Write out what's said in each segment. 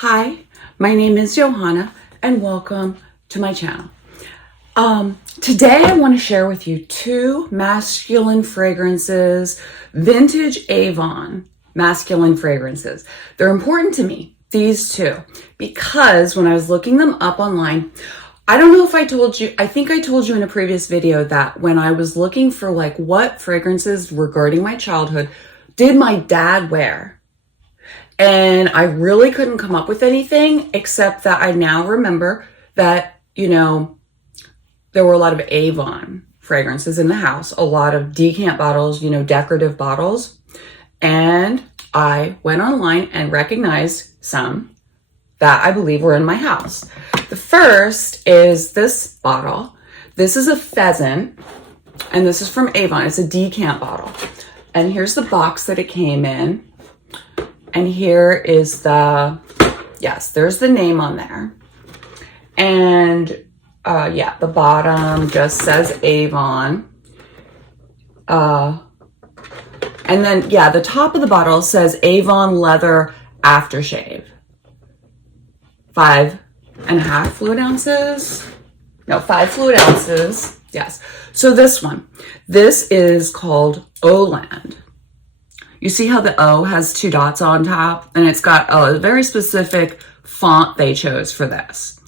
Hi, my name is Johanna and welcome to my channel. Today I want to share with you two masculine fragrances, vintage Avon masculine fragrances. They're important to me, these two, because when I was looking them up online, I don't know if I told you, I think I told you in a previous video that when I was looking for like what fragrances regarding my childhood did my dad wear? And I really couldn't come up with anything except that I now remember that, there were a lot of Avon fragrances in the house, a lot of decant bottles, decorative bottles. And I went online and recognized some that I believe were in my house. The first is this bottle. This is a Pheasant, and this is from Avon. It's a decant bottle. And here's the box that it came in. And here is there's the name on there. And the bottom just says Avon. And then, the top of the bottle says Avon Leather Aftershave. 5.5 fluid ounces. No, 5 fluid ounces. Yes. So this is called Öland. You see how the O has 2 dots on top, and it's got a very specific font they chose for this.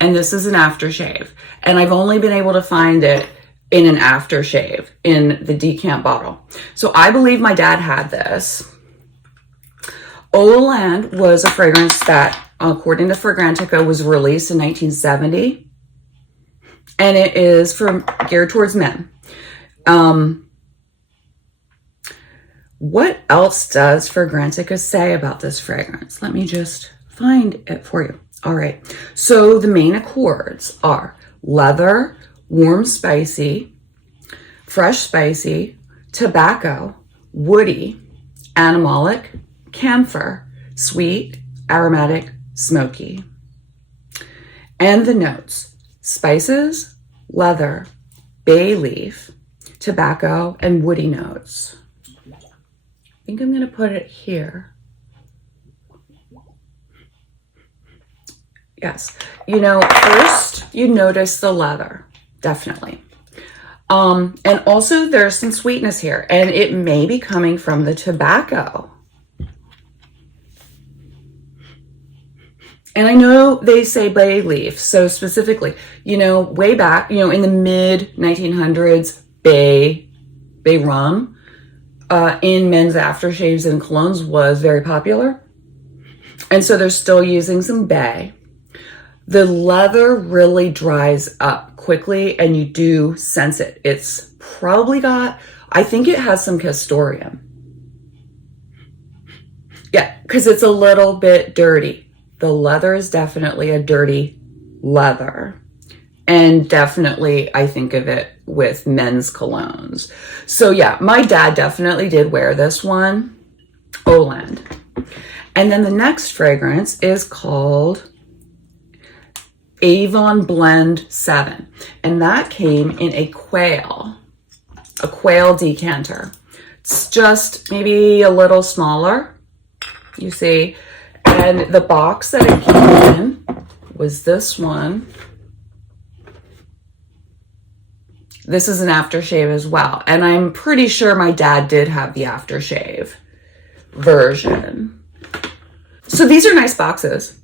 And this is an aftershave. And I've only been able to find it in an aftershave in the decant bottle. So I believe my dad had this. Öland was a fragrance that, according to Fragrantica, was released in 1970. And it is geared towards men. What else does Fragrantica say about this fragrance? Let me just find it for you. All right. So the main accords are leather, warm spicy, fresh spicy, tobacco, woody, animalic, camphor, sweet, aromatic, smoky. And the notes: spices, leather, bay leaf, tobacco, and woody notes. I think I'm going to put it here. Yes. First you notice the leather, definitely. And also there's some sweetness here, and it may be coming from the tobacco. And I know they say bay leaf, so specifically, way back, in the mid 1900s, bay rum, in men's aftershaves and colognes was very popular. And so they're still using some bay. The leather really dries up quickly and you do sense it. It's probably I think it has some castoreum. Yeah, because it's a little bit dirty. The leather is definitely a dirty leather. And definitely, I think of it with men's colognes. So my dad definitely did wear this one, Öland. And then the next fragrance is called Avon Blend 7. And that came in a quail decanter. It's just maybe a little smaller, you see. And the box that it came in was this one. This is an aftershave as well. And I'm pretty sure my dad did have the aftershave version. So these are nice boxes.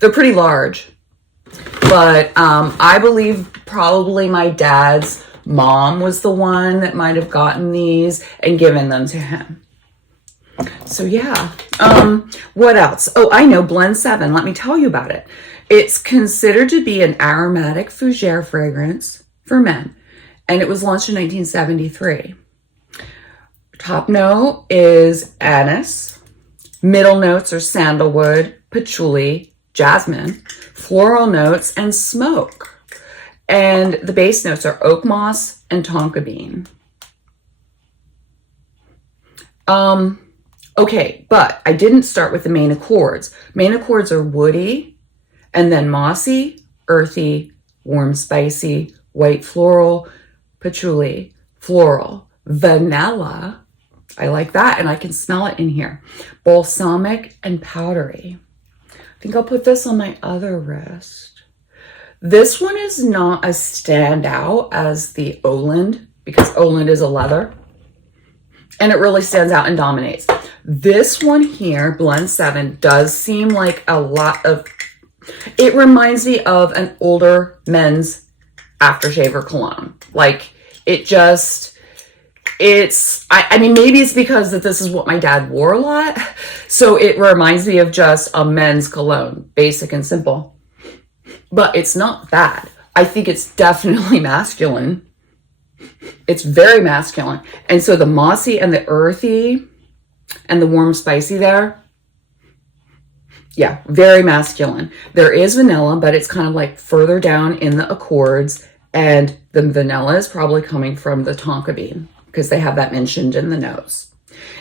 They're pretty large. But I believe probably my dad's mom was the one that might have gotten these and given them to him. So what else? Oh, I know, Blend 7. Let me tell you about it. It's considered to be an aromatic fougere fragrance for men. And it was launched in 1973. Top note is anise. Middle notes are sandalwood, patchouli, jasmine, floral notes, and smoke. And the base notes are oak moss and tonka bean. Okay, but I didn't start with the main accords. Main accords are woody, and then mossy, earthy, warm spicy, white floral, patchouli, floral, vanilla. I like that, and I can smell it in here. Balsamic and powdery. I think I'll put this on my other wrist. This one is not as standout as the Öland because Öland is a leather and it really stands out and dominates. This one here, Blend 7, does seem like a lot of, it reminds me of an older men's aftershave or cologne. Like it just, I mean, maybe it's because that this is what my dad wore a lot. So it reminds me of just a men's cologne, basic and simple. But it's not bad. I think it's definitely masculine. It's very masculine. And so the mossy and the earthy and the warm spicy there, yeah, very masculine. There is vanilla, but it's kind of like further down in the accords. And the vanilla is probably coming from the tonka bean because they have that mentioned in the notes.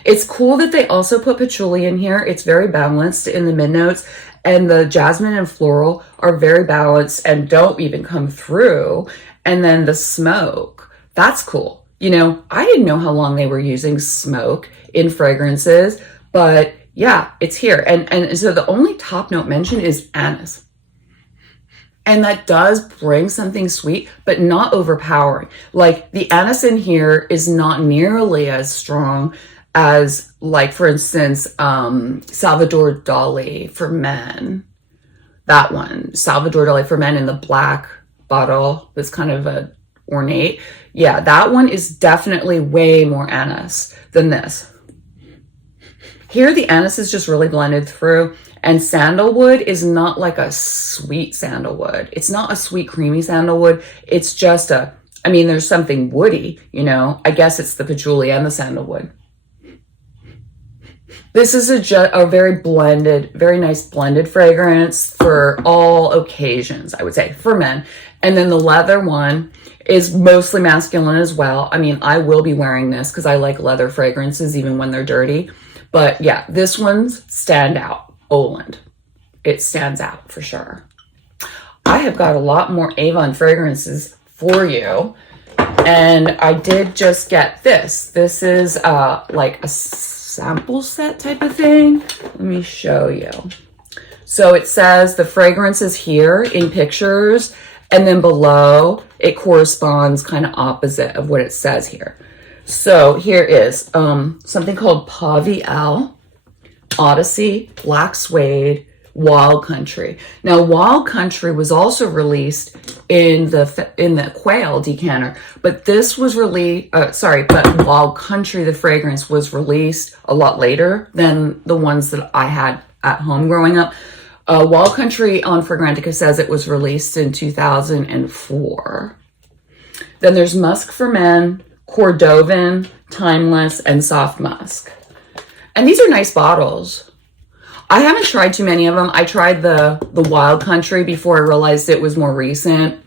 It's cool that they also put patchouli in here. It's very balanced in the mid notes, and the jasmine and floral are very balanced and don't even come through. And then the smoke, that's cool. You know, I didn't know how long they were using smoke in fragrances, but yeah, it's here. And so the only top note mentioned is anise. And that does bring something sweet, but not overpowering. Like the anise in here is not nearly as strong as, like, for instance, Salvador Dali for men. That one, Salvador Dali for men in the black bottle that's kind of a ornate. Yeah, that one is definitely way more anise than this. Here, the anise is just really blended through, and sandalwood is not like a sweet sandalwood. It's not a sweet, creamy sandalwood. It's just a, I mean, there's something woody, you know. I guess it's the patchouli and the sandalwood. This is a very blended, very nice blended fragrance for all occasions, I would say, for men. And then the leather one is mostly masculine as well. I mean, I will be wearing this because I like leather fragrances even when they're dirty. But yeah, this one's stand out. Öland. It stands out for sure. I have got a lot more Avon fragrances for you. And I did just get this. This is like a sample set type of thing. Let me show you. So it says the fragrance is here in pictures, and then below it corresponds kind of opposite of what it says here. So here is something called Paviel, Odyssey, Black Suede, Wild Country. Now, Wild Country was also released in the Quail decanter, but this was really but Wild Country, the fragrance, was released a lot later than the ones that I had at home growing up. Wild Country on Fragrantica says it was released in 2004. Then there's Musk for Men, Cordovan, Timeless, and Soft Musk. And these are nice bottles. I haven't tried too many of them. I tried the Wild Country before I realized it was more recent.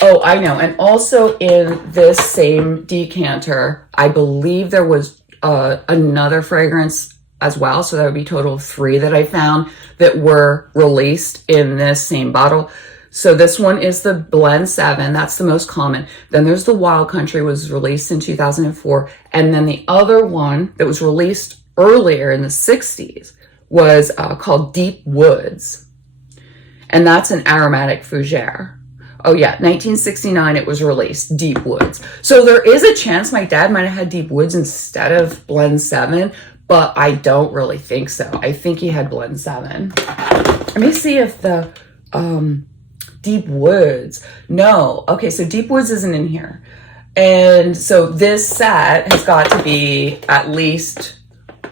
Oh, I know. And also in this same decanter, I believe there was another fragrance as well. So that would be a total of 3 that I found that were released in this same bottle. So this one is the Blend 7. That's the most common. Then there's the Wild Country, was released in 2004. And then the other one that was released earlier in the 60s was called Deep Woods. And that's an aromatic fougere. Oh yeah, 1969 it was released, Deep Woods. So there is a chance my dad might have had Deep Woods instead of Blend 7, but I don't really think so. I think he had Blend 7. Let me see if the Deep Woods. No. Okay, so Deep Woods isn't in here. And so this set has got to be at least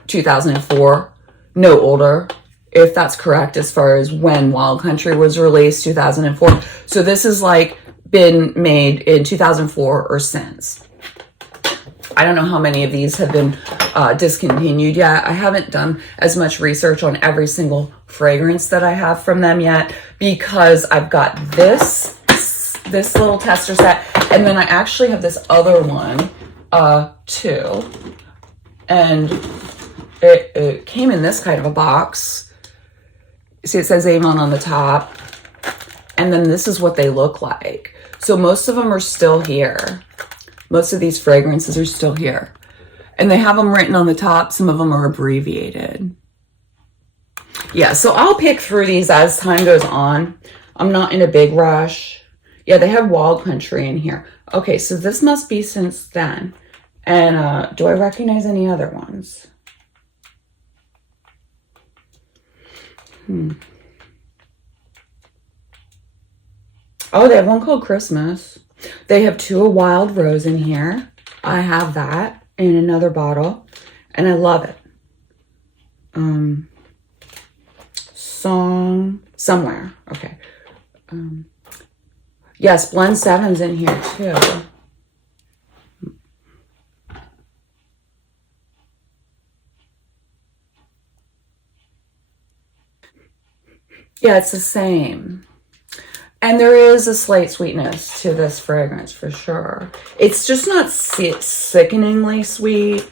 2004, no older, if that's correct as far as when Wild Country was released, 2004. So this has like been made in 2004 or since. I don't know how many of these have been discontinued yet. I haven't done as much research on every single fragrance that I have from them yet because I've got this little tester set, and then I actually have this other one too. And it came in this kind of a box. See, it says Avon on the top. And then this is what they look like. So most of them are still here. Most of these fragrances are still here. And they have them written on the top. Some of them are abbreviated. Yeah, so I'll pick through these as time goes on. I'm not in a big rush. Yeah, they have Wild Country in here. Okay, so this must be since then. And do I recognize any other ones? Oh, they have one called Christmas. They have 2 Wild Rose in here. I have that in another bottle, and I love it. Song Somewhere. Okay. Yes, Blend 7's in here too. Yeah, it's the same. And there is a slight sweetness to this fragrance for sure. It's just not sickeningly sweet.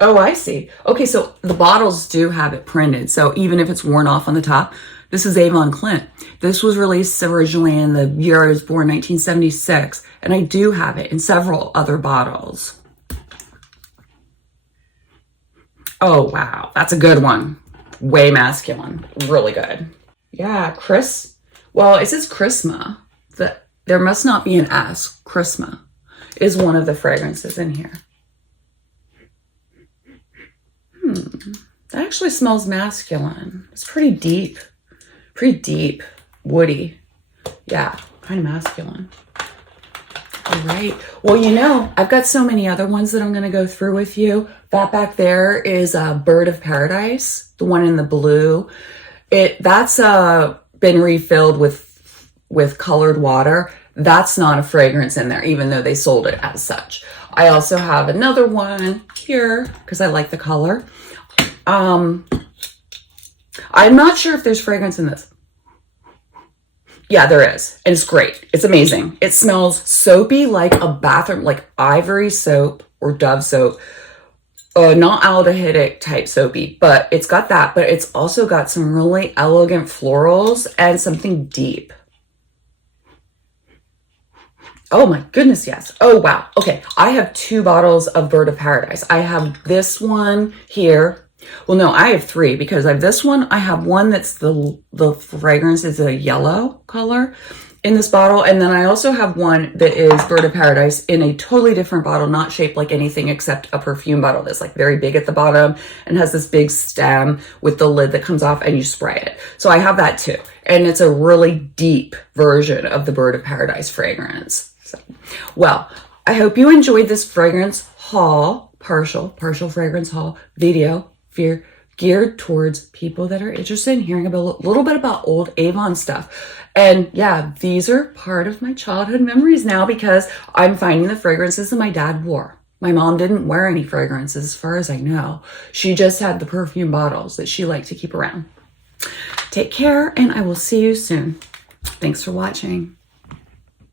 Oh, I see. Okay, so the bottles do have it printed. So even if it's worn off on the top, this is Avon Clint. This was released originally in the year I was born, 1976. And I do have it in several other bottles. Oh, wow. That's a good one. Way masculine. Really good. Yeah, well, it says Chrisma. There must not be an S. Chrisma is one of the fragrances in here. That actually smells masculine. It's pretty deep, woody. Yeah, kind of masculine. All right. Well, you know, I've got so many other ones that I'm going to go through with you. That back there is a Bird of Paradise, the one in the blue. That's been refilled with colored water. That's not a fragrance in there, even though they sold it as such. I also have another one here because I like the color. I'm not sure if there's fragrance in this. Yeah, there is. And it's great. It's amazing. It smells soapy, like a bathroom, like ivory soap or Dove soap. Not aldehydic type soapy, but it's got that. But it's also got some really elegant florals and something deep. Oh my goodness, yes. Oh, wow. Okay, I have 2 bottles of Bird of Paradise. I have this one here. Well, no, I have 3 because I have this one. I have one that's the fragrance is a yellow color in this bottle. And then I also have one that is Bird of Paradise in a totally different bottle, not shaped like anything except a perfume bottle that's like very big at the bottom and has this big stem with the lid that comes off and you spray it. So I have that too. And it's a really deep version of the Bird of Paradise fragrance. So, well, I hope you enjoyed this fragrance haul, partial fragrance haul video geared towards people that are interested in hearing about a little bit about old Avon stuff. And yeah, these are part of my childhood memories now because I'm finding the fragrances that my dad wore. My mom didn't wear any fragrances as far as I know. She just had the perfume bottles that she liked to keep around. Take care, and I will see you soon. Thanks for watching.